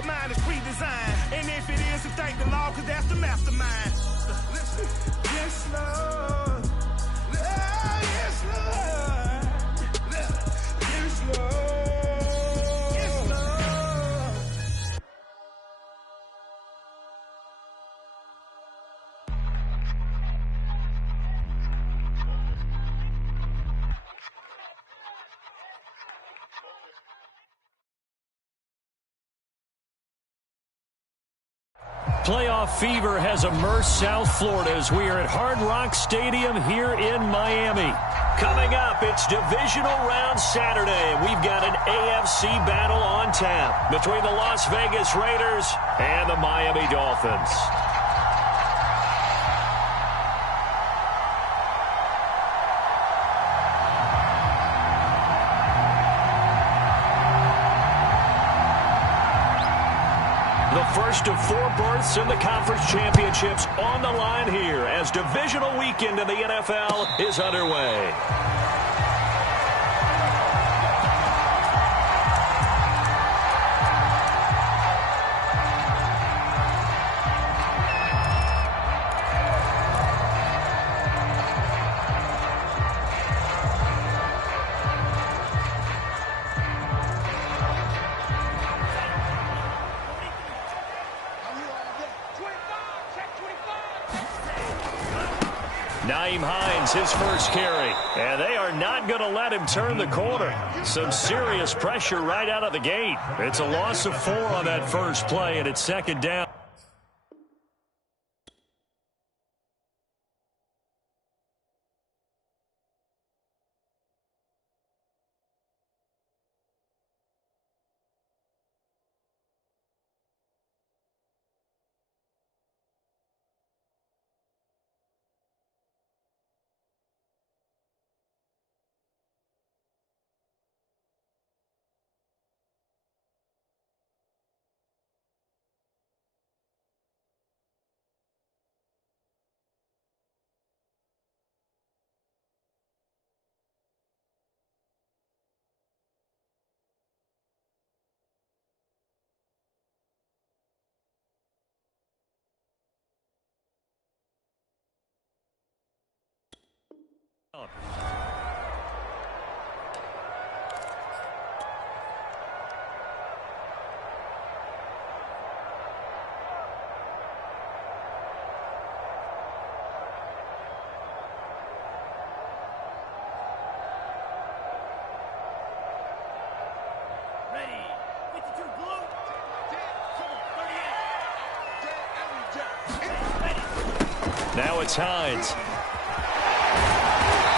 for mine is pre-designed. And if it is, to thank the Lord, cause that's the mastermind. Yes, Lord. Yes, Lord. Yes, Lord. Yes, Lord. Playoff fever has immersed South Florida as we are at Hard Rock Stadium here in Miami. Coming up, it's Divisional Round Saturday, and we've got an AFC battle on tap between the Las Vegas Raiders and the Miami Dolphins. The first of 4 berths in the conference championships on the line here as divisional weekend in the NFL is underway. His first carry, and they are not going to let him turn the corner. Some serious pressure right out of the gate. It's a loss of 4 on that first play, and it's second down. Now it's Hines.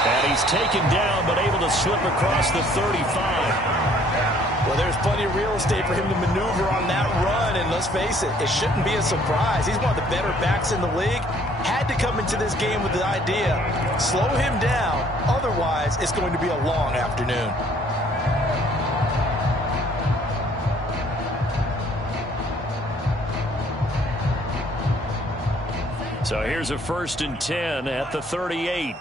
And he's taken down, but able to slip across the 35. Well, there's plenty of real estate for him to maneuver on that run, and let's face it, it shouldn't be a surprise. He's one of the better backs in the league. Had to come into this game with the idea, slow him down, otherwise it's going to be a long afternoon. So here's a 1st and 10 at the 38.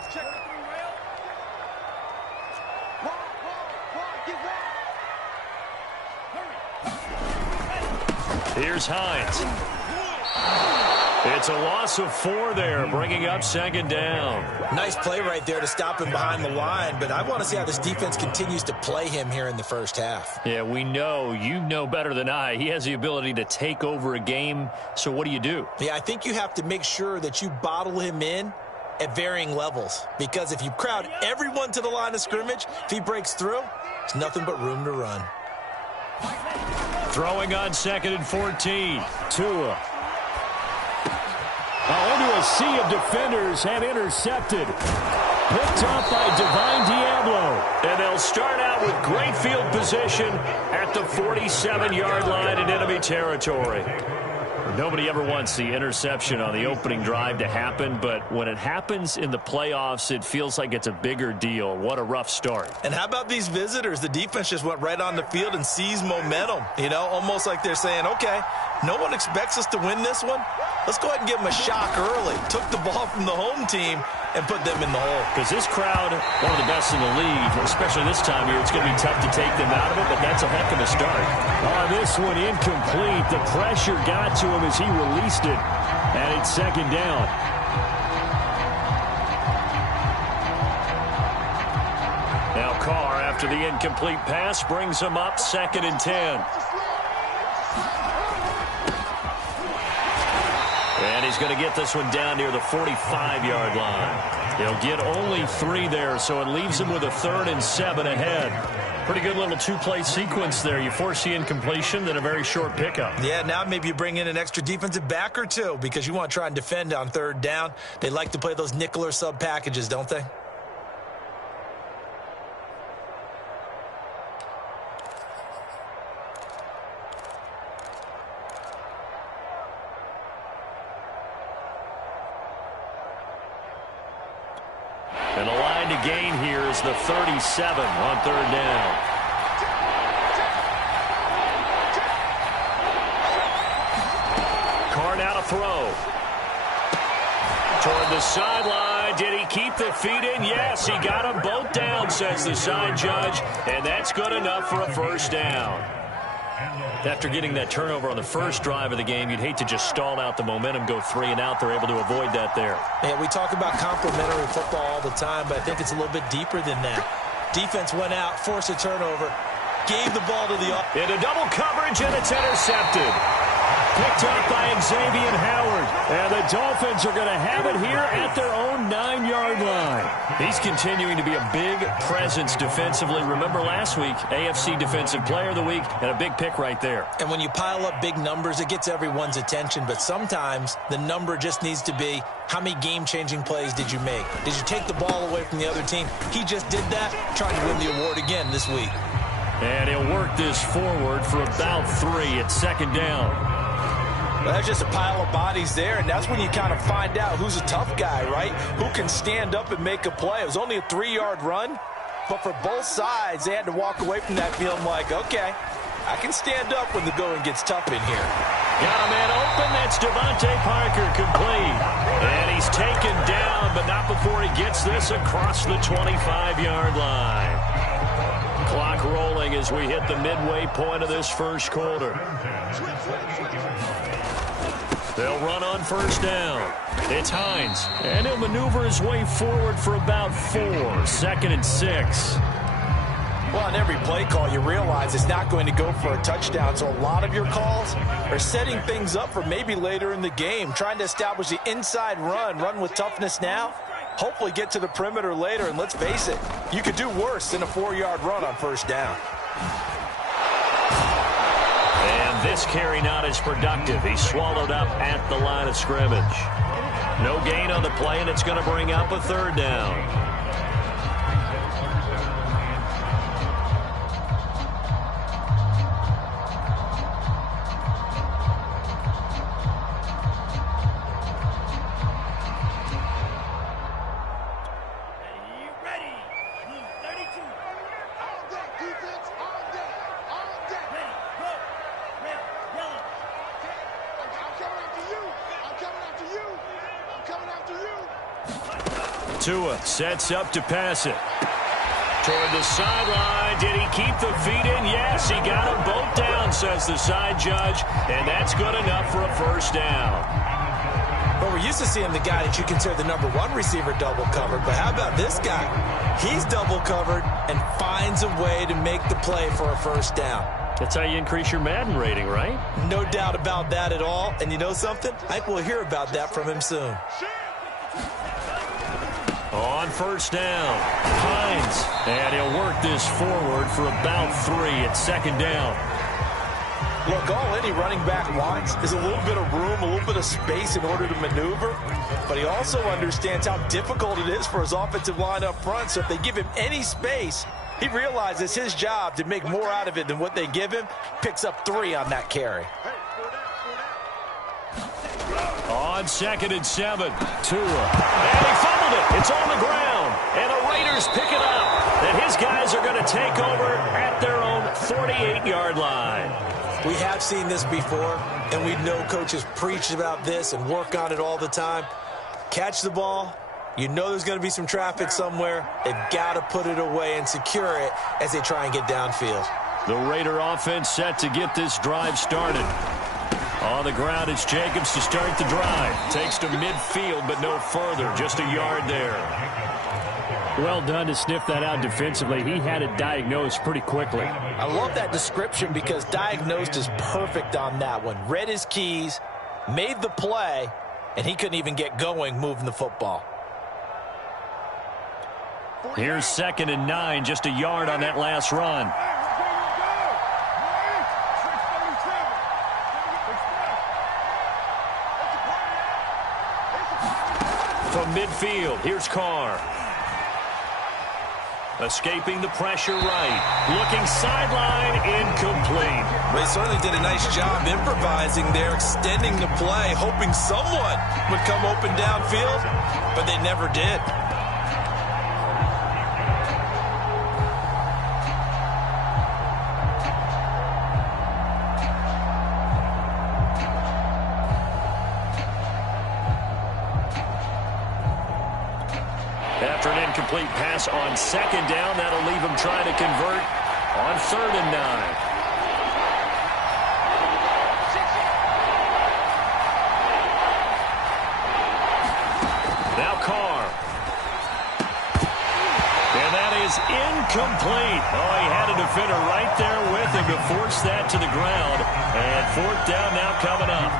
Here's Hines. It's a loss of 4 there, bringing up second down. Nice play right there to stop him behind the line, but I want to see how this defense continues to play him here in the first half. Yeah, we know. You know better than I. He has the ability to take over a game, so what do you do? Yeah, I think you have to make sure that you bottle him in at varying levels, because if you crowd everyone to the line of scrimmage, if he breaks through, there's nothing but room to run. Throwing on 2nd and 14. Tua. Into a sea of defenders and intercepted. Picked up by Divine Diablo. And they'll start out with great field position at the 47-yard line in enemy territory. Nobody ever wants the interception on the opening drive to happen, but when it happens in the playoffs, it feels like it's a bigger deal. What a rough start. And how about these visitors? The defense just went right on the field and seized momentum. You know, almost like they're saying, okay, No one expects us to win this one. Let's go ahead and give them a shock early. Took the ball from the home team and put them in the hole. Because this crowd, one of the best in the league, especially this time of year, it's going to be tough to take them out of it, but that's a heck of a start. Oh, this one incomplete. The pressure got to him as he released it, and it's second down. Now Carr, after the incomplete pass, brings him up 2nd and 10. And he's going to get this one down near the 45-yard line. He'll get only 3 there, so it leaves him with a 3rd and 7 ahead. Pretty good little 2-play sequence there. You force the incompletion, then a very short pickup. Yeah, now maybe you bring in an extra defensive back or two because you want to try and defend on 3rd down. They like to play those nickel or sub packages, don't they? And the line to gain here is the 37 on 3rd down. Carr now to throw. Toward the sideline. Did he keep the feet in? Yes, he got them both down, says the side judge. And that's good enough for a 1st down. After getting that turnover on the first drive of the game, you'd hate to just stall out the momentum, go 3 and out. They're able to avoid that there. Yeah, we talk about complementary football all the time, but I think it's a little bit deeper than that. Defense went out, forced a turnover, gave the ball to the offense. Into double coverage, and it's intercepted. Picked up by Xavier Howard. And the Dolphins are going to have it here at their own 9-yard line. He's continuing to be a big presence defensively. Remember last week, AFC Defensive Player of the Week, and a big pick right there. And when you pile up big numbers, it gets everyone's attention. But sometimes the number just needs to be, how many game-changing plays did you make? Did you take the ball away from the other team? He just did that, trying to win the award again this week. And he'll work this forward for about 3 at 2nd down. Well, that's just a pile of bodies there, and that's when you kind of find out who's a tough guy, right? Who can stand up and make a play. It was only a 3-yard run, but for both sides, they had to walk away from that feeling like, okay, I can stand up when the going gets tough in here. Got a man open. That's Devontae Parker, complete. And he's taken down, but not before he gets this across the 25-yard line. Clock rolling as we hit the midway point of this first quarter. They'll run on 1st down. It's Hines, and he'll maneuver his way forward for about 4. 2nd and 6. Well, on every play call, you realize it's not going to go for a touchdown, so a lot of your calls are setting things up for maybe later in the game, trying to establish the inside run with toughness now, hopefully get to the perimeter later, and let's face it, you could do worse than a 4-yard run on 1st down. And this carry not as productive. He's swallowed up at the line of scrimmage. No gain on the play, and it's going to bring up a 3rd down. Tua sets up to pass it. Toward the sideline. Did he keep the feet in? Yes, he got them both down, says the side judge. And that's good enough for a 1st down. Well, we're used to seeing the guy that you consider the #1 receiver double covered. But how about this guy? He's double covered and finds a way to make the play for a 1st down. That's how you increase your Madden rating, right? No doubt about that at all. And you know something? I think we'll hear about that from him soon. On 1st down, Hines. And he'll work this forward for about 3 at 2nd down. Look, all any running back wants is a little bit of room, a little bit of space in order to maneuver. But he also understands how difficult it is for his offensive line up front. So if they give him any space, he realizes it's his job to make more out of it than what they give him. Picks up 3 on that carry. On 2nd and 7, Tua. And he fumbled it. It's on the ground. And the Raiders pick it up. And his guys are going to take over at their own 48-yard line. We have seen this before, and we know coaches preach about this and work on it all the time. Catch the ball. You know there's going to be some traffic somewhere. They've got to put it away and secure it as they try and get downfield. The Raider offense set to get this drive started. On the ground, it's Jacobs to start the drive. Takes to midfield, but no further. Just a yard there. Well done to sniff that out defensively. He had it diagnosed pretty quickly. I love that description because diagnosed is perfect on that one. Read his keys, made the play, and he couldn't even get going moving the football. Here's 2nd and 9, just a yard on that last run. From midfield, here's Carr. Escaping the pressure right. Looking sideline, incomplete. They certainly did a nice job improvising there, extending the play, hoping someone would come open downfield, but they never did. After an incomplete pass on 2nd down, that'll leave him trying to convert on 3rd and 9. Now Carr. And that is incomplete. Oh, he had a defender right there with him to force that to the ground. And 4th down now coming up.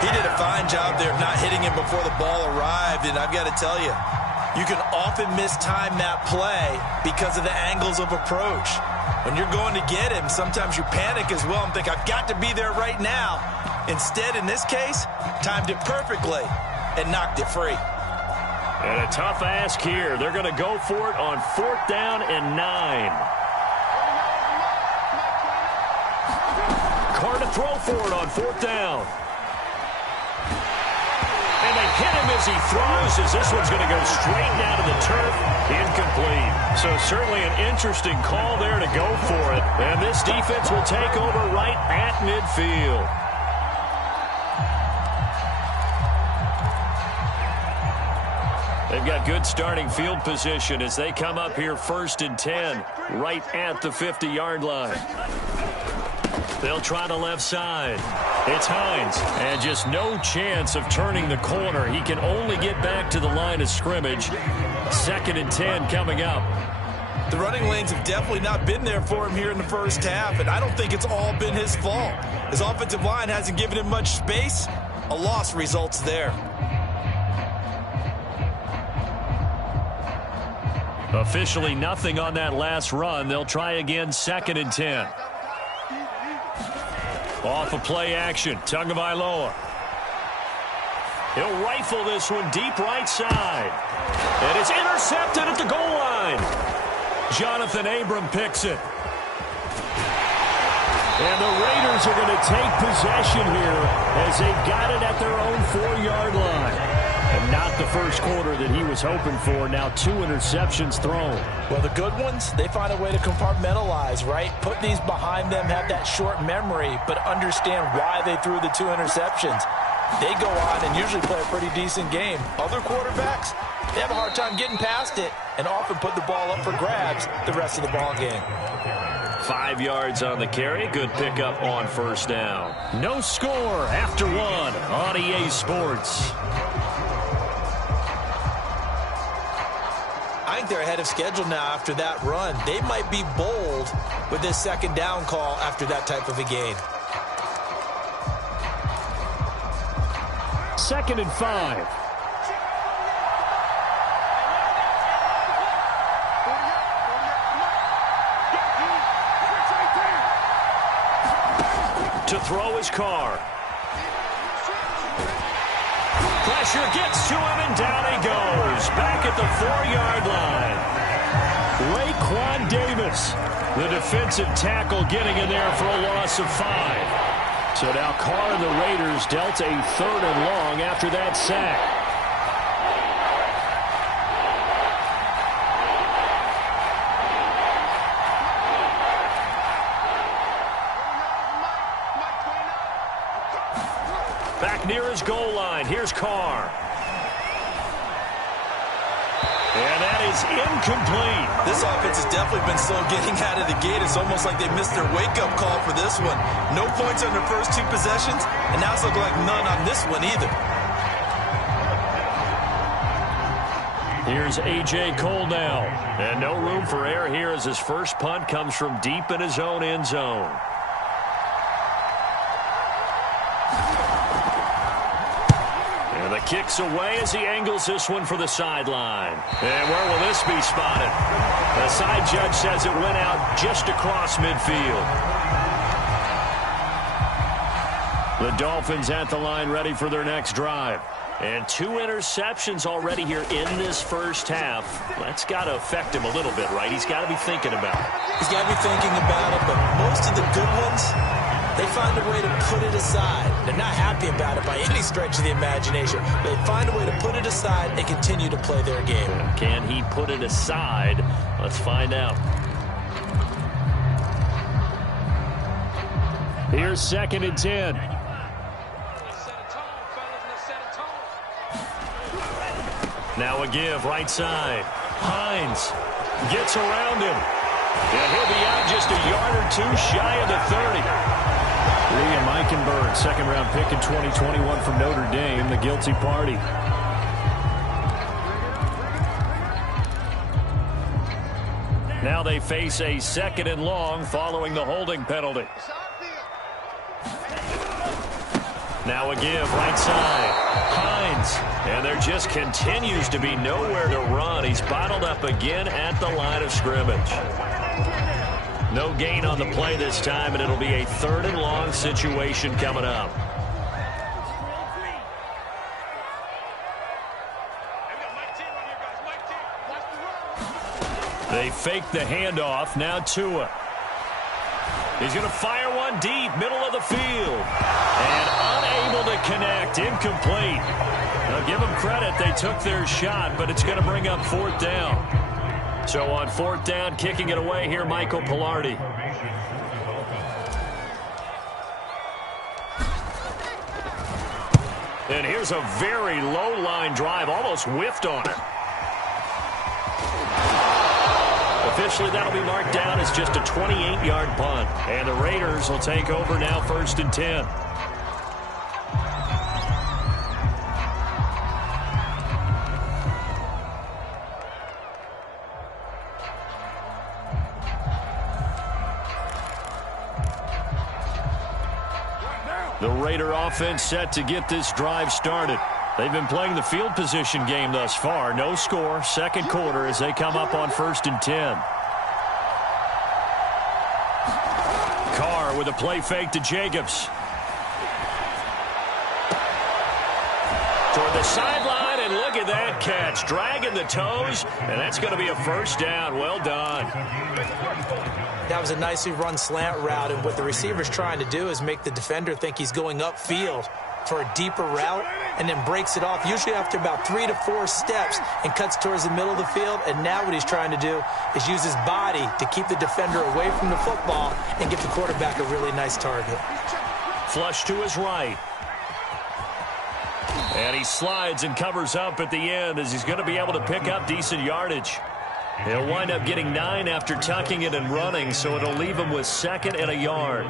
He did a fine job there of not hitting him before the ball arrived, and I've got to tell you, you can often mistime that play because of the angles of approach. When you're going to get him, sometimes you panic as well and think, I've got to be there right now. Instead, in this case, timed it perfectly and knocked it free. And a tough ask here. They're going to go for it on 4th down and 9. Carr to throw for it on 4th down. And they hit him as he throws, as this one's going to go straight down to the turf. Incomplete. So certainly an interesting call there to go for it. And this defense will take over right at midfield. They've got good starting field position as they come up here 1st and 10, right at the 50-yard line. They'll try the left side. It's Hines, and just no chance of turning the corner. He can only get back to the line of scrimmage. 2nd and 10 coming up. The running lanes have definitely not been there for him here in the first half, and I don't think it's all been his fault. His offensive line hasn't given him much space. A loss results there. Officially nothing on that last run. They'll try again 2nd and 10. Off of play action, Tagovailoa. He'll rifle this one deep right side. And it's intercepted at the goal line. Jonathan Abram picks it. And the Raiders are going to take possession here as they've got it at their own 4-yard line. And not the first quarter that he was hoping for. Now 2 interceptions thrown. Well, the good ones, they find a way to compartmentalize, right? Put these behind them, have that short memory, but understand why they threw the 2 interceptions. They go on and usually play a pretty decent game. Other quarterbacks, they have a hard time getting past it and often put the ball up for grabs the rest of the ball game. 5 yards on the carry. Good pickup on 1st down. No score after 1 on EA Sports. I think they're ahead of schedule now after that run. They might be bold with this 2nd down call after that type of a gain. 2nd and 5. To throw his Carr. Pressure gets to him, and down he goes. Back at the 4-yard line. Raekwon Davis, the defensive tackle, getting in there for a loss of 5. So now Carr and the Raiders dealt a 3rd and long after that sack. Back near his goal line. Here's Carr. And that is incomplete. This offense has definitely been slow getting out of the gate. It's almost like they missed their wake-up call for this one. No points on their first 2 possessions, and now it's looking like none on this one either. Here's A.J. Cole now. And no room for error here as his first punt comes from deep in his own end zone. And the kick's away as he angles this one for the sideline. And where will this be spotted? The side judge says it went out just across midfield. The Dolphins at the line ready for their next drive. And 2 interceptions already here in this first half. That's got to affect him a little bit, right? He's got to be thinking about it. He's got to be thinking about it, but most of the good ones, they find a way to put it aside. They're not happy about it by any stretch of the imagination. They find a way to put it aside and continue to play their game. Can he put it aside? Let's find out. Here's 2nd and 10. Now a give, right side. Hines gets around him. And he'll be out just a yard or 2 shy of the 30. Liam Eichenberg, 2nd-round pick in 2021 from Notre Dame, the guilty party. Now they face a 2nd and long following the holding penalty. Now a give, right side. Hines. And there just continues to be nowhere to run. He's bottled up again at the line of scrimmage. No gain on the play this time, and it'll be a 3rd and long situation coming up. They fake the handoff. Now Tua. He's going to fire one deep, middle of the field. And unable to connect, incomplete. Now give them credit, they took their shot, but it's going to bring up 4th down. So on 4th down, kicking it away here, Michael Pilardi. And here's a very low line drive, almost whiffed on it. Officially, that'll be marked down as just a 28-yard punt. And the Raiders will take over now 1st and 10. The Raider offense set to get this drive started. They've been playing the field position game thus far. No score, 2nd quarter as they come up on 1st and 10. Carr with a play fake to Jacobs. Toward the sideline, and look at that catch. Dragging the toes, and that's going to be a 1st down. Well done. That was a nicely run slant route, and what the receiver's trying to do is make the defender think he's going upfield for a deeper route, and then breaks it off, usually after about 3 to 4 steps, and cuts towards the middle of the field. And now what he's trying to do is use his body to keep the defender away from the football and give the quarterback a really nice target. Flush to his right. And he slides and covers up at the end as he's going to be able to pick up decent yardage. He'll wind up getting 9 after tucking it and running, so it'll leave him with 2nd and a yard.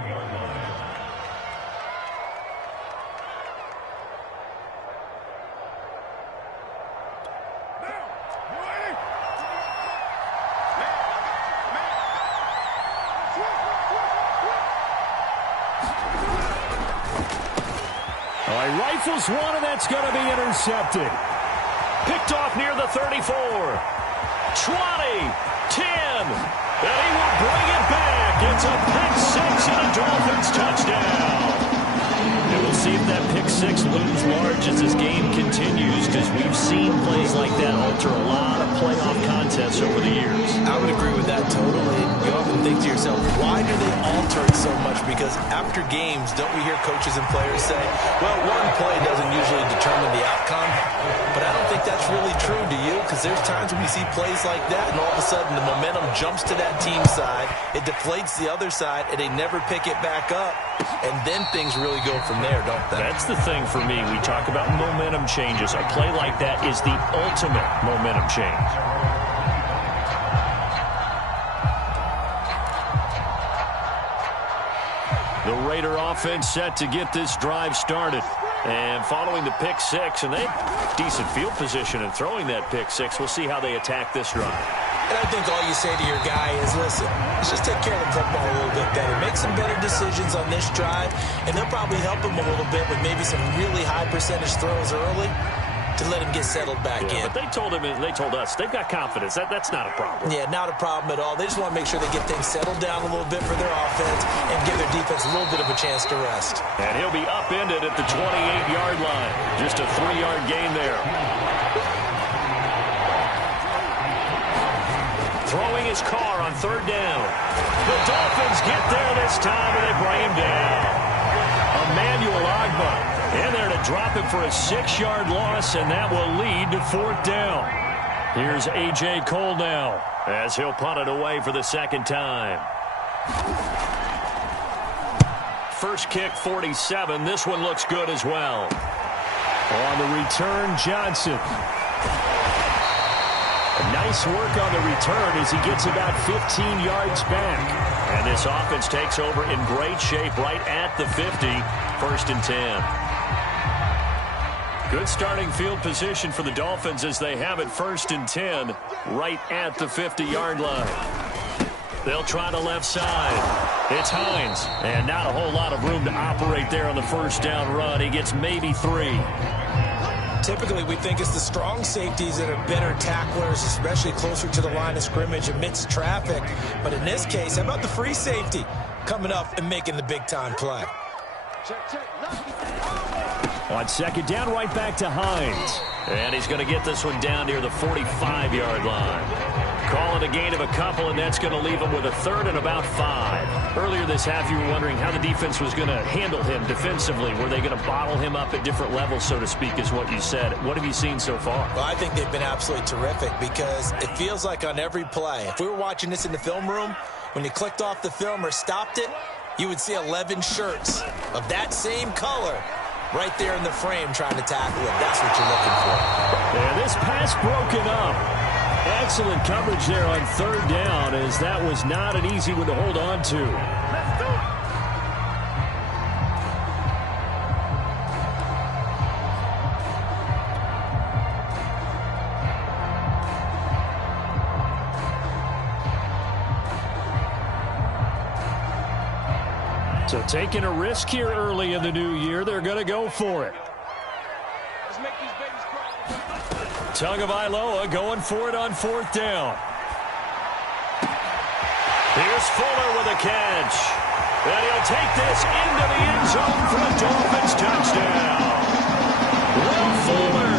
Rifles one, and that's going to be intercepted. Picked off near the 34. 20, 10, and he will bring it back. It's a pick 6 and a Dolphins touchdown. And we'll see if that pick 6 looms large as this game continues, because we've seen plays like that alter a lot of playoff contests over the years. I would agree with that totally. You often think to yourself, why do they alter it so much? Because after games, don't we hear coaches and players say, well, one play doesn't usually determine the outcome? But I don't think that's really true, do you? Because there's times when we see plays like that, and all of a sudden the momentum jumps to that team's side, it deflates the other side, and they never pick it back up. And then things really go from there, don't don't they? That's the thing for me. We talk about momentum changes. A play like that is the ultimate momentum change. The Raider offense set to get this drive started. And following the pick six, and they have decent field position in throwing that pick six. We'll see how they attack this drive. And I think all you say to your guy is, listen, let's just take care of the football a little bit better. Make some better decisions on this drive, and they'll probably help him a little bit with maybe some really high percentage throws early to let him get settled back in. But they told us, they've got confidence. That's not a problem. Yeah, not a problem at all. They just want to make sure they get things settled down a little bit for their offense and give their defense a little bit of a chance to rest. And he'll be upended at the 28-yard line. Just a 3-yard gain there. Throwing his car on third down. The Dolphins get there this time, and they bring him down. Emmanuel Ogbah in there to drop him for a 6-yard loss, and that will lead to fourth down. Here's A.J. Cole now as he'll punt it away for the second time. First kick, 47. This one looks good as well. On the return, Johnson. Nice work on the return as he gets about 15 yards back. And this offense takes over in great shape right at the 50. First and 10. Good starting field position for the Dolphins as they have it first and 10 right at the 50-yard line. They'll try the left side. It's Hines. And not a whole lot of room to operate there on the first down run. He gets maybe 3. Typically, we think it's the strong safeties that are better tacklers, especially closer to the line of scrimmage amidst traffic. But in this case, how about the free safety coming up and making the big-time play? On second down, right back to Hines. And he's going to get this one down near the 45-yard line. Call it a gain of a couple, and that's going to leave him with a third and about 5. Earlier this half, you were wondering how the defense was going to handle him defensively. Were they going to bottle him up at different levels, so to speak, is what you said. What have you seen so far? Well, I think they've been absolutely terrific because it feels like on every play, if we were watching this in the film room, when you clicked off the film or stopped it, you would see 11 shirts of that same color right there in the frame trying to tackle it. That's what you're looking for. And this pass broken up. Excellent coverage there on third down, as that was not an easy one to hold on to. Let's do it. So taking a risk here early in the new year, they're going to go for it. Let's make these babies cry. Tagovailoa going for it on fourth down. Here's Fuller with a catch. And he'll take this into the end zone for a Dolphins touchdown. Will Fuller,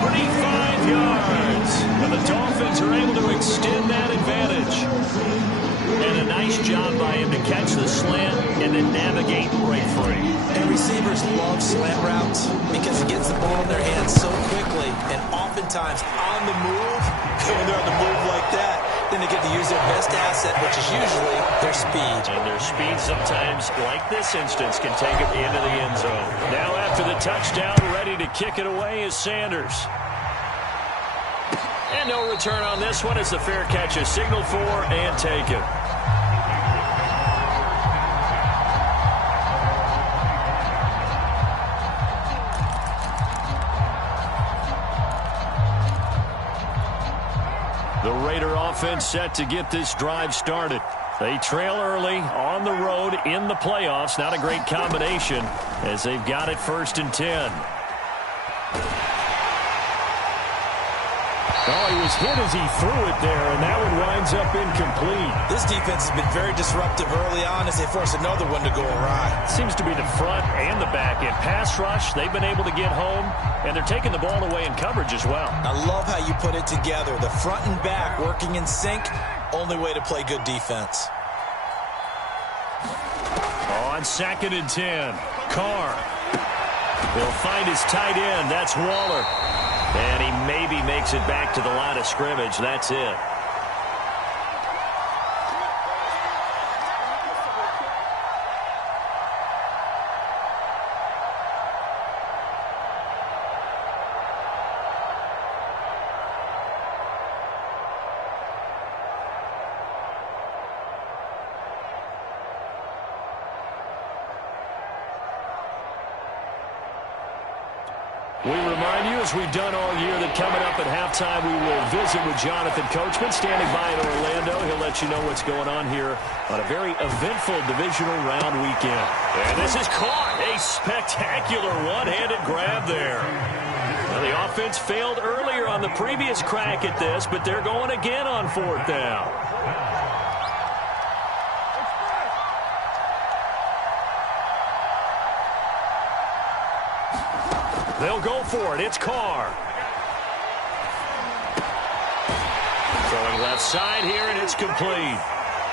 45 yards. And the Dolphins are able to extend that advantage. And a nice job by him to catch the slant and then navigate right free. And receivers love slant routes because it gets the ball in their hands so quickly and oftentimes on the move. When they're on the move like that, then they get to use their best asset, which is usually their speed. And their speed sometimes, like this instance, can take them into the end zone. Now after the touchdown, ready to kick it away is Sanders. And no return on this one as the fair catch is signaled for and taken. The Raider offense set to get this drive started. They trail early on the road in the playoffs. Not a great combination as they've got it first and 10. Oh, he was hit as he threw it there, and that one winds up incomplete. This defense has been very disruptive early on as they force another one to go awry. Seems to be the front and the back end. Pass rush, they've been able to get home, and they're taking the ball away in coverage as well. I love how you put it together. The front and back working in sync, only way to play good defense. On second and 10, Carr. He'll find his tight end. That's Waller. And he maybe makes it back to the line of scrimmage. That's it. We remind you, as we've done all year, that coming up at halftime, we will visit with Jonathan Coachman, standing by in Orlando. He'll let you know what's going on here on a very eventful divisional round weekend. And this is caught. A spectacular one-handed grab there. Now, the offense failed earlier on the previous crack at this, but they're going again on 4th down. They'll go for it. It's Carr. Throwing left side here, and it's complete.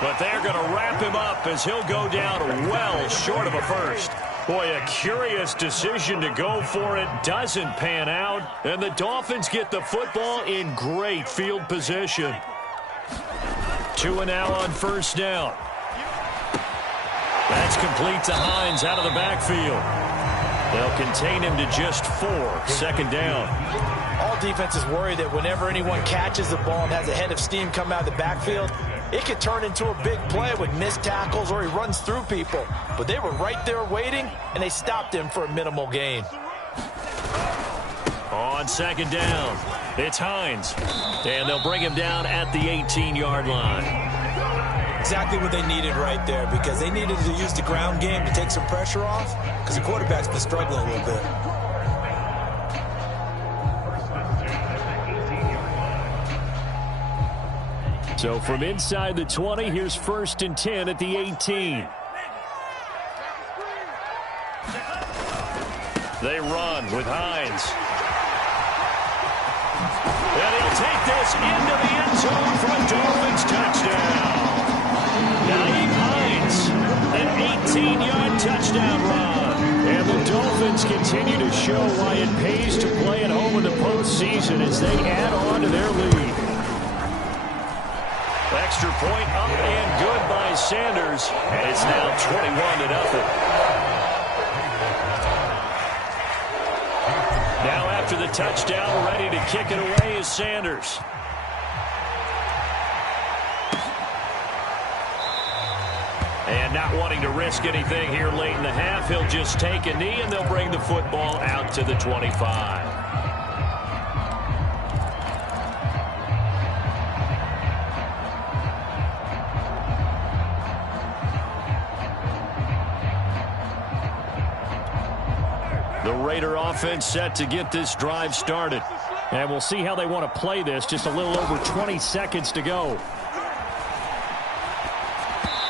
But they're going to wrap him up as he'll go down well short of a first. Boy, a curious decision to go for it. Doesn't pan out. And the Dolphins get the football in great field position. 2 and now on 1st down. That's complete to Hines out of the backfield. They'll contain him to just 4. 2nd down. All defenses worry that whenever anyone catches the ball and has a head of steam come out of the backfield, it could turn into a big play with missed tackles or he runs through people. But they were right there waiting, and they stopped him for a minimal gain. On 2nd down, it's Hines. And they'll bring him down at the 18-yard line. Exactly what they needed right there, because they needed to use the ground game to take some pressure off, because the quarterback's been struggling a little bit. So from inside the 20, here's 1st and 10 at the 18. They run with Hines. And he'll take this into the end zone for a Dolphins touchdown. Naeem Hines, an 18-yard touchdown run. And the Dolphins continue to show why it pays to play at home in the postseason as they add on to their lead. Extra point up and good by Sanders. And it's now 21-0. Now after the touchdown, ready to kick it away is Sanders. And not wanting to risk anything here late in the half, he'll just take a knee and they'll bring the football out to the 25. The Raider offense set to get this drive started. And we'll see how they want to play this. Just a little over 20 seconds to go.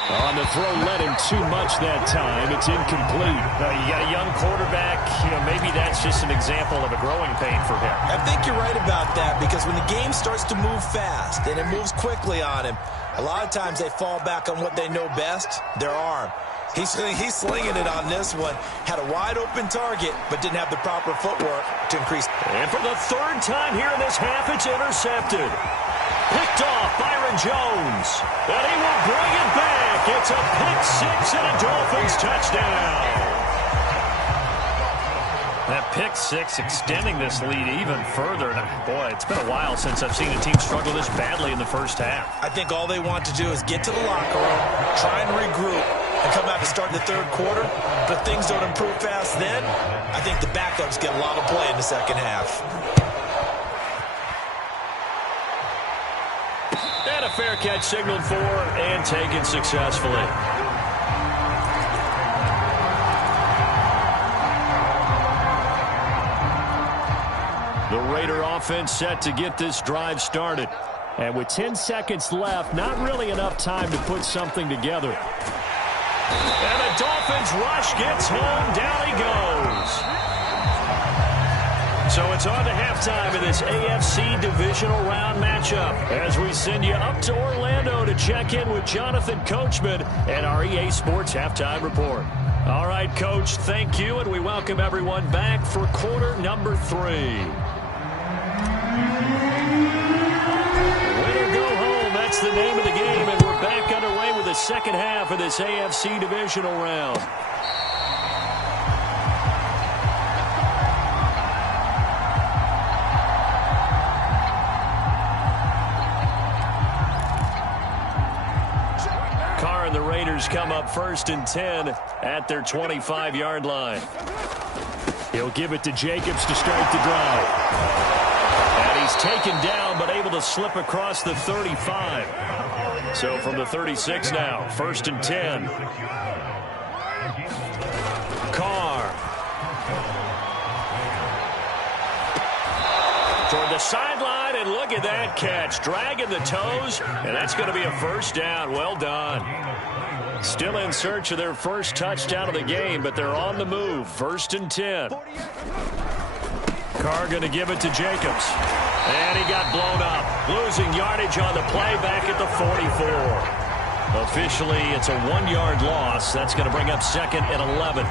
On the throw, led him too much that time. It's incomplete. You got a young quarterback. Maybe that's just an example of a growing pain for him. I think you're right about that, because when the game starts to move fast and it moves quickly on him, a lot of times they fall back on what they know best, their arm. He's slinging it on this one. Had a wide-open target, but didn't have the proper footwork to increase. And for the 3rd time here in this half, it's intercepted. Picked off Byron Jones. And he will bring it back. It's a pick-6 and a Dolphins touchdown. That pick-6 extending this lead even further. And boy, it's been a while since I've seen a team struggle this badly in the first half. I think all they want to do is get to the locker room, try and regroup, and come out to start the 3rd quarter. But if things don't improve fast then, I think the backups get a lot of play in the 2nd half. And a fair catch signaled for and taken successfully. The Raider offense set to get this drive started. And with 10 seconds left, not really enough time to put something together. And the Dolphins rush gets home. Down he goes. So it's on to halftime in this AFC divisional round matchup as we send you up to Orlando to check in with Jonathan Coachman and our EA Sports Halftime Report. All right, Coach, thank you, and we welcome everyone back for quarter number 3. Win or go home, that's the name of the game, and we're back underway with the 2nd half of this AFC divisional round. Carr and the Raiders come up 1st and 10 at their 25-yard line. He'll give it to Jacobs to start the drive. And he's taken down, but able to slip across the 35. So from the 36 now, 1st and 10. Carr. Toward the sideline, and look at that catch. Dragging the toes, and that's going to be a first down. Well done. Still in search of their first touchdown of the game, but they're on the move. 1st and 10. Carr going to give it to Jacobs. And he got blown up. Losing yardage on the play back at the 44. Officially, it's a 1-yard loss. That's going to bring up 2nd and 11.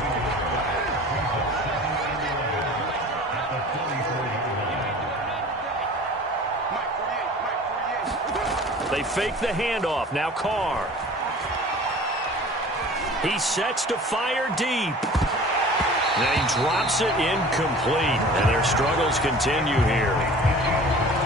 They fake the handoff. Now Carr. He sets to fire deep. And he drops it incomplete. And their struggles continue here.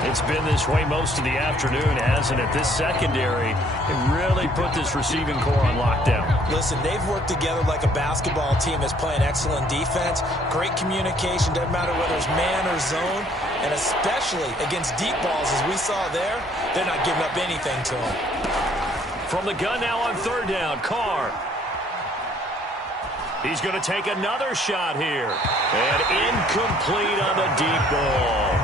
It's been this way most of the afternoon, hasn't it? This secondary can really put this receiving core on lockdown. Listen, they've worked together like a basketball team that's playing excellent defense. Great communication. Doesn't matter whether it's man or zone. And especially against deep balls, as we saw there, they're not giving up anything to them. From the gun now on 3rd down, Carr. He's going to take another shot here. And incomplete on the deep ball.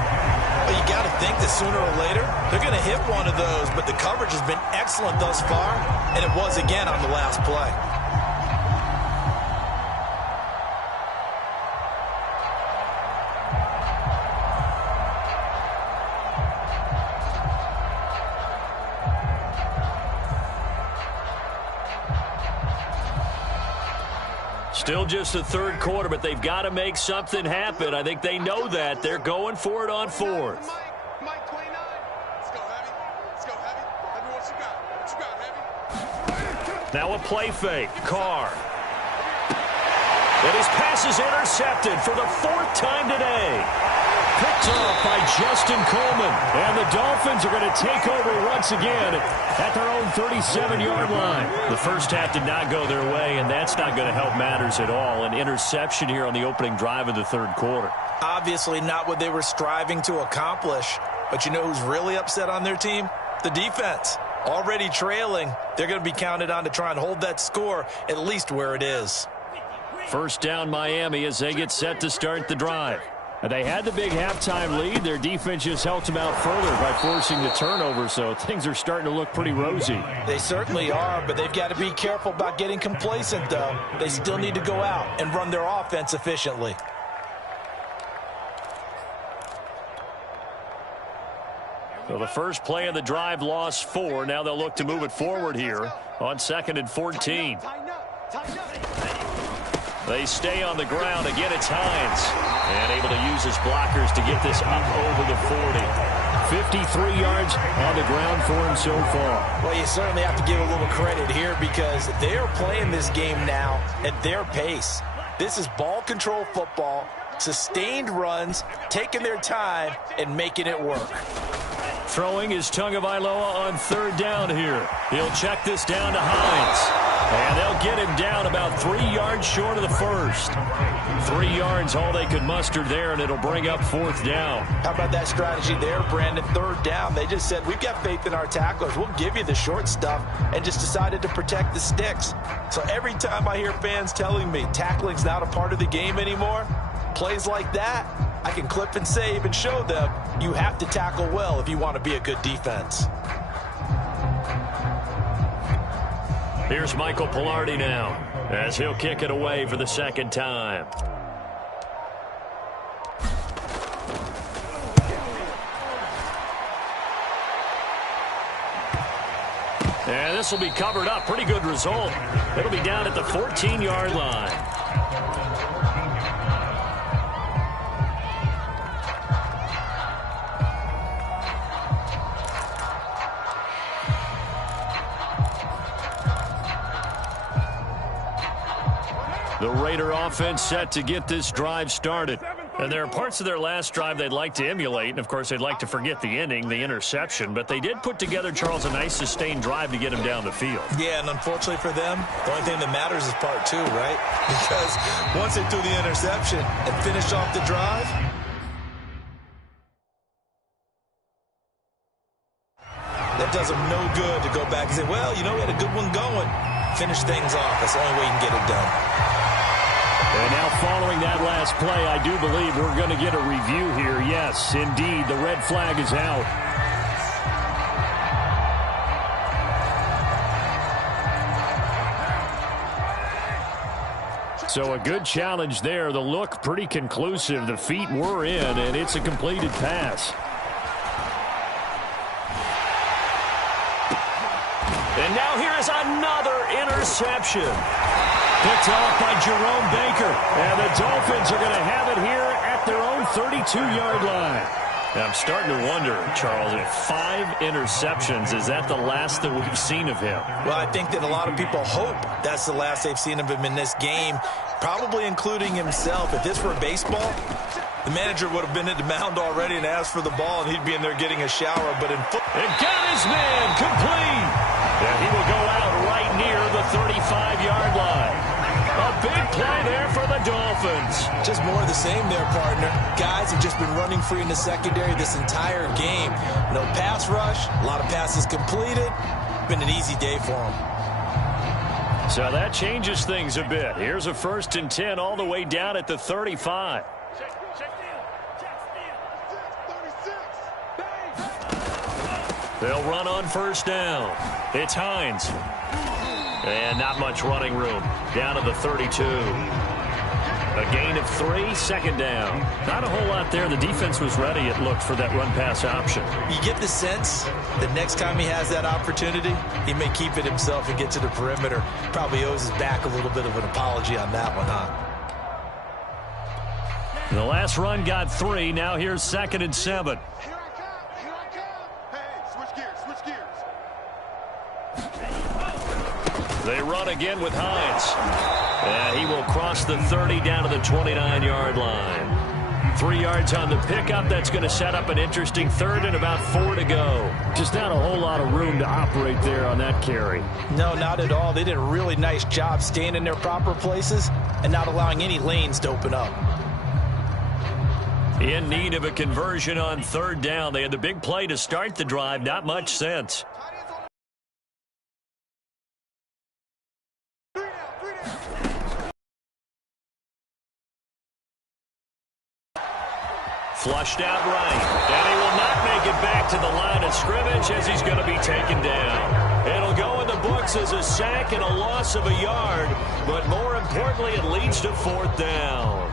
Well, you got to think that sooner or later, they're going to hit one of those, but the coverage has been excellent thus far, and it was again on the last play. Still just the 3rd quarter, but they've got to make something happen. I think they know that. They're going for it on 4th. Mike 29. Let's go, Heavy. Let's go, Heavy. Heavy, what you got? What you got, Heavy? Now a play fake. Carr. And his pass is intercepted for the 4th time today. Picked off by Justin Coleman. And the Dolphins are going to take over once again at their own 37-yard line. The first half did not go their way, and that's not going to help matters at all. An interception here on the opening drive of the 3rd quarter. Obviously not what they were striving to accomplish. But you know who's really upset on their team? The defense. Already trailing. They're going to be counted on to try and hold that score at least where it is. 1st down Miami as they get set to start the drive. They had the big halftime lead. Their defense just helped them out further by forcing the turnover, so things are starting to look pretty rosy. They certainly are, but they've got to be careful about getting complacent, though. They still need to go out and run their offense efficiently. So the first play of the drive lost 4. Now they'll look to move it forward here on 2nd and 14. They stay on the ground. Again, it's Hines. And able to use his blockers to get this up over the 40. 53 yards on the ground for him so far. Well, you certainly have to give a little credit here because they are playing this game now at their pace. This is ball control football, sustained runs, taking their time, and making it work. Throwing is Tagovailoa on 3rd down here. He'll check this down to Hines. And they'll get him down about 3 yards short of the first. 3 yards, all they could muster there, and it'll bring up 4th down. How about that strategy there, Brandon? 3rd down. They just said, we've got faith in our tacklers. We'll give you the short stuff, and just decided to protect the sticks. So every time I hear fans telling me tackling's not a part of the game anymore, plays like that, I can clip and save and show them you have to tackle well if you want to be a good defense. Here's Michael Pilardi now as he'll kick it away for the 2nd time. And this will be covered up. Pretty good result. It'll be down at the 14-yard line. The Raider offense set to get this drive started. And there are parts of their last drive they'd like to emulate, and, of course, they'd like to forget the inning, the interception. But they did put together, Charles, a nice sustained drive to get him down the field. Yeah, and unfortunately for them, the only thing that matters is part two, right? Because once they threw the interception and finished off the drive, that does them no good to go back and say, well, you know, we had a good one going. Finish things off. That's the only way you can get it done. And now following that last play, I do believe we're going to get a review here. Yes, indeed, the red flag is out. So a good challenge there. The look pretty conclusive. The feet were in, and it's a completed pass. And now here is another interception. Picked off by Jerome Baker. And the Dolphins are going to have it here at their own 32-yard line. Now I'm starting to wonder, Charles, if 5 interceptions, is that the last that we've seen of him? Well, I think that a lot of people hope that's the last they've seen of him in this game, probably including himself. If this were baseball, the manager would have been at the mound already and asked for the ball, and he'd be in there getting a shower. But in football, it got his man complete. And he will go out right near the 35-yard line. A big play there for the Dolphins. Just more of the same there, partner. Guys have just been running free in the secondary this entire game. No pass rush, a lot of passes completed. Been an easy day for them. So that changes things a bit. Here's a 1st and 10 all the way down at the 35. They'll run on 1st down. It's Hines. And not much running room. Down to the 32. A gain of 3, 2nd down. Not a whole lot there. The defense was ready, it looked, for that run-pass option. You get the sense that next time he has that opportunity, he may keep it himself and get to the perimeter. Probably owes his back a little bit of an apology on that one, huh? The last run got 3. Now here's 2nd and 7. They run again with Hines. And he will cross the 30 down to the 29-yard line. 3 yards on the pickup. That's going to set up an interesting 3rd and about 4 to go. Just not a whole lot of room to operate there on that carry. No, not at all. They did a really nice job staying in their proper places and not allowing any lanes to open up. In need of a conversion on 3rd down. They had the big play to start the drive. Not much sense. Flushed out right. And he will not make it back to the line of scrimmage as he's going to be taken down. It'll go in the books as a sack and a loss of a yard. But more importantly, it leads to 4th down.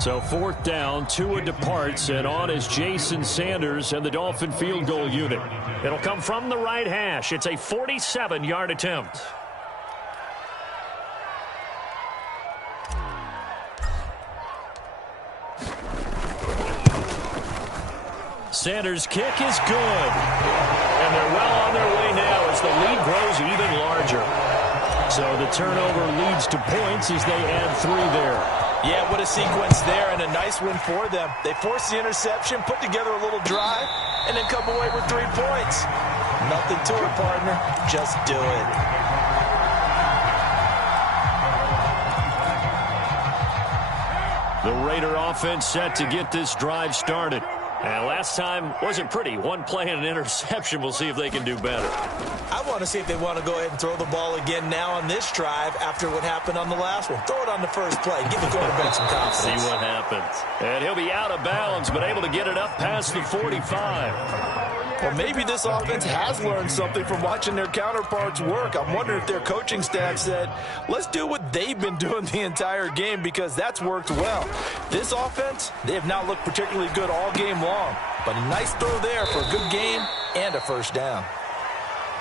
So 4th down, Tua departs, and on is Jason Sanders and the Dolphin field goal unit. It'll come from the right hash. It's a 47-yard attempt. Sanders' kick is good. And they're well on their way now as the lead grows even larger. So the turnover leads to points as they add 3 there. Yeah, what a sequence there, and a nice win for them. They forced the interception, put together a little drive, and then come away with 3 points. Nothing to it, partner. Just do it. The Raider offense set to get this drive started. And last time wasn't pretty. 1 play and an interception. We'll see if they can do better. I want to see if they want to go ahead and throw the ball again now on this drive after what happened on the last one. Throw it on the first play. Give the quarterback some confidence. See what happens. And he'll be out of bounds, but able to get it up past the 45. Well, maybe this offense has learned something from watching their counterparts work. I'm wondering if their coaching staff said, let's do what they've been doing the entire game, because that's worked well. This offense, they have not looked particularly good all game long, but a nice throw there for a good game and a 1st down.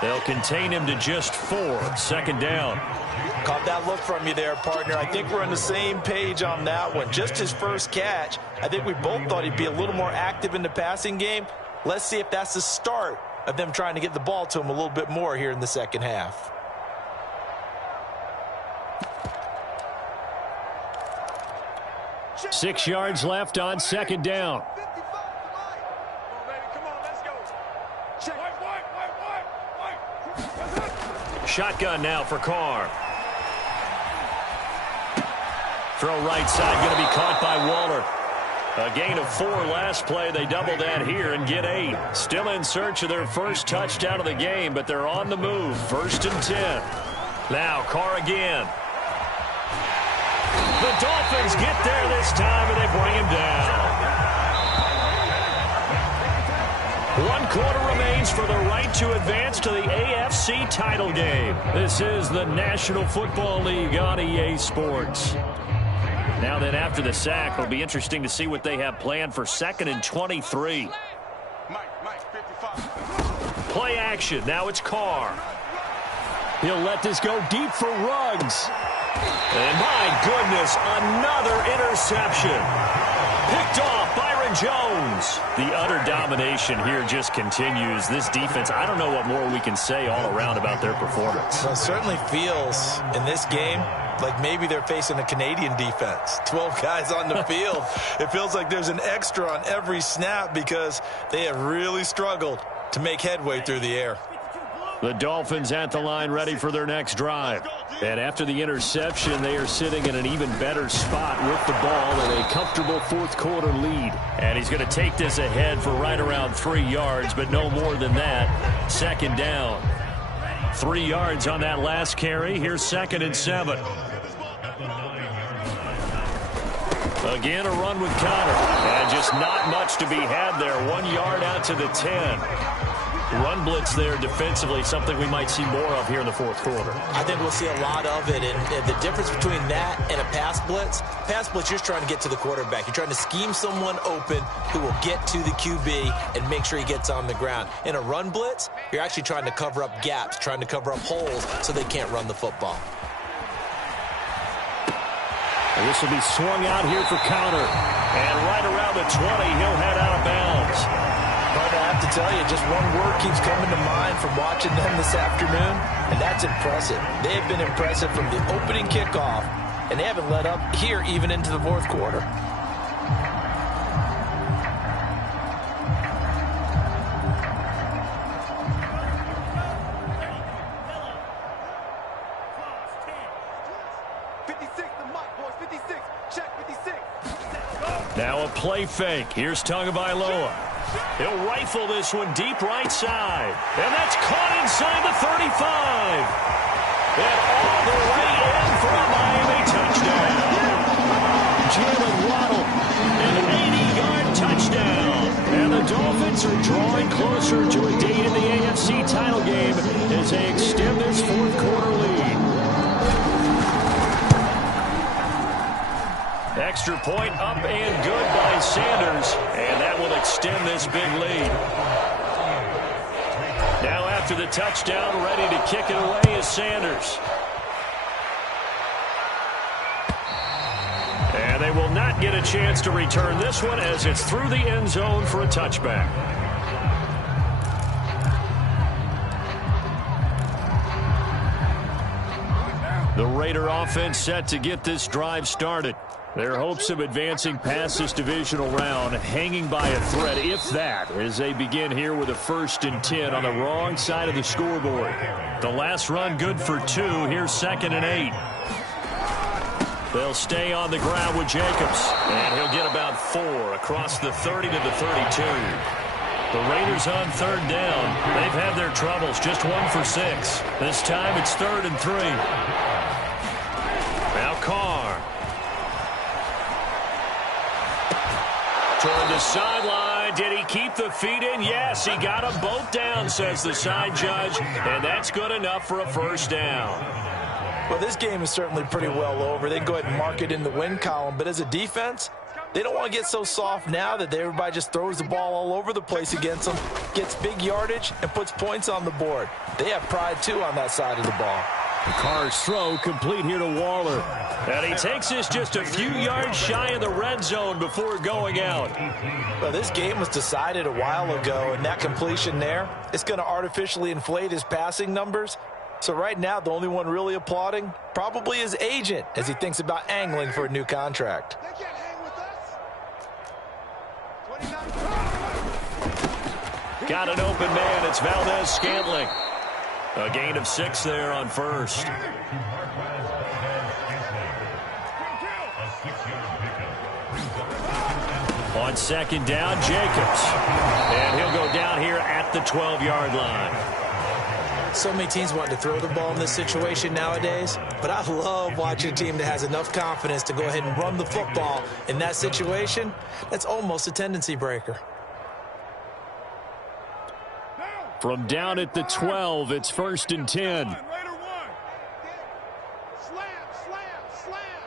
They'll contain him to just 4. 2nd down. Caught that look from you there, partner. I think we're on the same page on that one. Just his first catch, I think we both thought he'd be a little more active in the passing game. Let's see if that's the start of them trying to get the ball to him a little bit more here in the second half. Six yards left on second down. Shotgun now for Carr. Throw right side, going to be caught by Waller. A gain of 4 last play. They double that here and get 8. Still in search of their first touchdown of the game, but they're on the move. 1st and 10. Now Carr again. The Dolphins get there this time, and they bring him down. 1 quarter remains for the right to advance to the AFC title game. This is the National Football League on EA Sports. Now then, after the sack, it'll be interesting to see what they have planned for 2nd and 23. Play action. Now it's Carr. He'll let this go deep for Ruggs. And my goodness, another interception. Picked off Byron Jones. The utter domination here just continues. This defense, I don't know what more we can say all around about their performance. Well, it certainly feels in this game like maybe they're facing a Canadian defense. 12 guys on the field. It feels like there's an extra on every snap because they have really struggled to make headway through the air. The Dolphins at the line ready for their next drive. And after the interception, they are sitting in an even better spot with the ball in a comfortable 4th quarter lead. And he's going to take this ahead for right around 3 yards, but no more than that. 2nd down. 3 yards on that last carry. Here's 2nd and 7. Again, a run with Connor. And just not much to be had there. 1 yard out to the 10. Run blitz there defensively, something we might see more of here in the 4th quarter. I think we'll see a lot of it, and the difference between that and a pass blitz, you're just trying to get to the quarterback. You're trying to scheme someone open who will get to the QB and make sure he gets on the ground. In a run blitz, you're actually trying to cover up gaps, trying to cover up holes so they can't run the football. And this will be swung out here for Connor. And right around the 20, he'll head out of bounds. But I have to tell you, just one word keeps coming to mind from watching them this afternoon, and that's impressive. They have been impressive from the opening kickoff, and they haven't let up here even into the 4th quarter. Now a play fake. Here's Tagovailoa. He'll rifle this one deep right side. And that's caught inside the 35. And all the way in for a Miami touchdown. Jalen Waddle, an 80-yard touchdown. And the Dolphins are drawing closer to a date in the AFC title game as they extend this 4th quarter lead. Extra point up and good by Sanders, and that will extend this big lead. Now after the touchdown, ready to kick it away is Sanders. And they will not get a chance to return this one as it's through the end zone for a touchback. The Raider offense set to get this drive started. Their hopes of advancing past this divisional round hanging by a thread, if that, as they begin here with a 1st and 10 on the wrong side of the scoreboard. The last run good for 2. Here's 2nd and 8. They'll stay on the ground with Jacobs, and he'll get about 4 across the 30 to the 32. The Raiders on 3rd down. They've had their troubles, just 1 for 6. This time it's 3rd and 3. Now Carr. Toward the sideline. Did he keep the feet in? Yes, he got them both down, says the side judge. And that's good enough for a 1st down. Well, this game is certainly pretty well over. They can go ahead and mark it in the win column. But as a defense, they don't want to get so soft now that everybody just throws the ball all over the place against them, gets big yardage, and puts points on the board. They have pride, too, on that side of the ball. Carr's throw complete here to Waller. And he takes this just a few yards shy of the red zone before going out. Well, this game was decided a while ago, and that completion there is going to artificially inflate his passing numbers. So right now, the only one really applauding probably his agent as he thinks about angling for a new contract. They can't hang with us. Got an open man. It's Valdez-Scantling. A gain of 6 there on first. On second down, Jacobs. And he'll go down here at the 12-yard line. So many teams want to throw the ball in this situation nowadays, but I love watching a team that has enough confidence to go ahead and run the football in that situation. That's almost a tendency breaker. From down at the 12, it's 1st and 10. Raider one. Slam, slam, slam.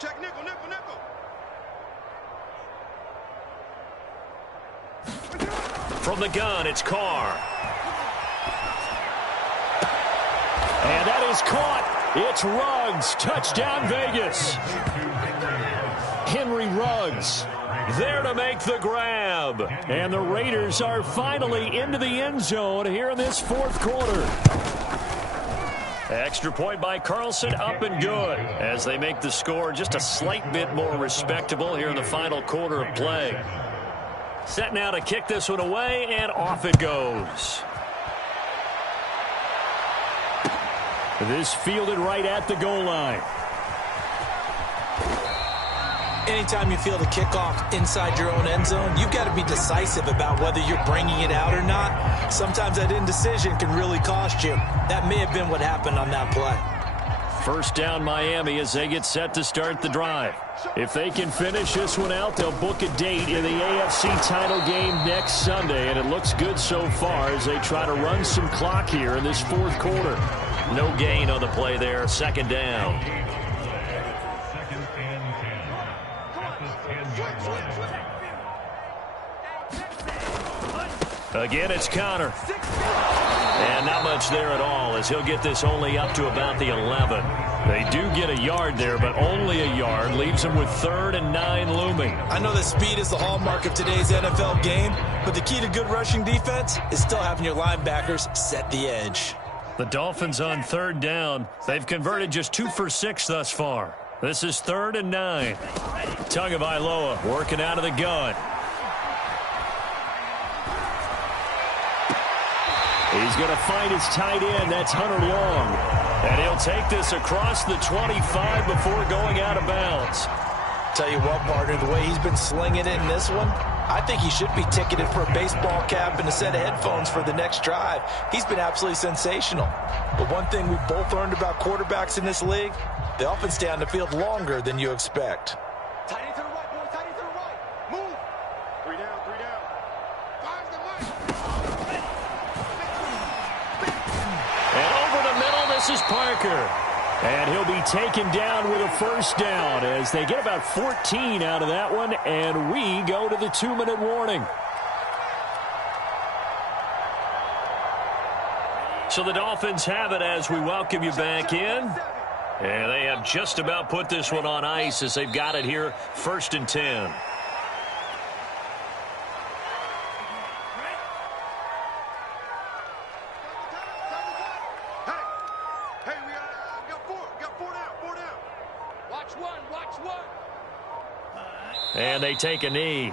Check nickel, nickel, nickel. From the gun, it's Carr. And that is caught. It's Ruggs. Touchdown, Vegas. Henry Ruggs there to make the grab. And the Raiders are finally into the end zone here in this 4th quarter. Extra point by Carlson, up and good, as they make the score just a slight bit more respectable here in the final quarter of play. Set now to kick this one away, and off it goes. This fielded right at the goal line. Anytime you feel the kickoff inside your own end zone, you've got to be decisive about whether you're bringing it out or not. Sometimes that indecision can really cost you. That may have been what happened on that play. First down, Miami, as they get set to start the drive. If they can finish this one out, they'll book a date in the AFC title game next Sunday, and it looks good so far as they try to run some clock here in this 4th quarter. No gain on the play there. Second down. Again, it's Connor. And not much there at all, as he'll get this only up to about the 11. They do get a yard there, but only a yard. Leaves them with 3rd and 9 looming. I know that speed is the hallmark of today's NFL game, but the key to good rushing defense is still having your linebackers set the edge. The Dolphins on 3rd down. They've converted just 2 for 6 thus far. This is 3rd and 9. Tagovailoa working out of the gun. He's going to find his tight end. That's Hunter Long. And he'll take this across the 25 before going out of bounds. Tell you what, partner, the way he's been slinging it in this one, I think he should be ticketed for a baseball cap and a set of headphones for the next drive. He's been absolutely sensational. But one thing we've both learned about quarterbacks in this league, they often stay on the field longer than you expect. Tight end to the right, boy. Tight end to the right. Move. 3 down, 3 down. Finds the mic. And over the middle, this is Parker. And he'll be taken down with a first down as they get about 14 out of that one, and we go to the 2-minute warning. So the Dolphins have it as we welcome you back in. And they have just about put this one on ice as they've got it here, 1st and 10. And they take a knee.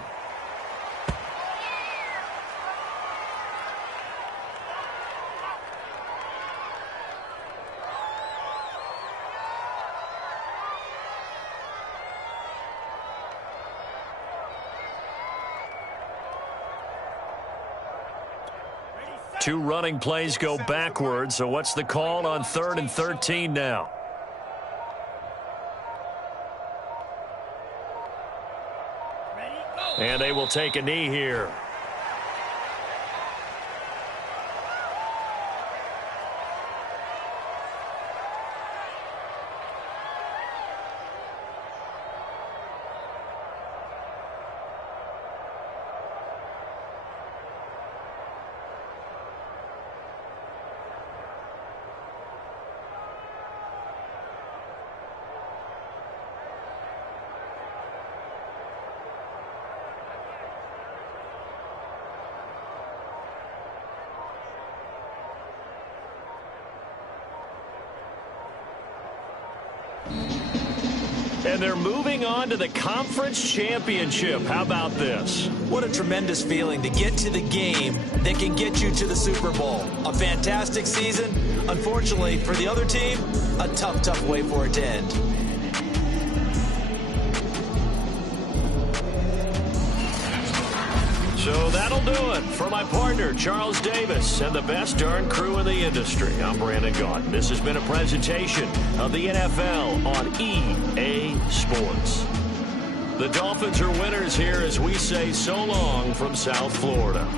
Two running plays go backwards, so what's the call on 3rd and 13 now? And they will take a knee here. And they're moving on to the conference championship. How about this? What a tremendous feeling to get to the game that can get you to the Super Bowl. A fantastic season. Unfortunately, for the other team, a tough, tough way for it to end. So that'll do it for my partner, Charles Davis, and the best darn crew in the industry. I'm Brandon Gaudin. This has been a presentation of the NFL on EA Sports. The Dolphins are winners here as we say so long from South Florida.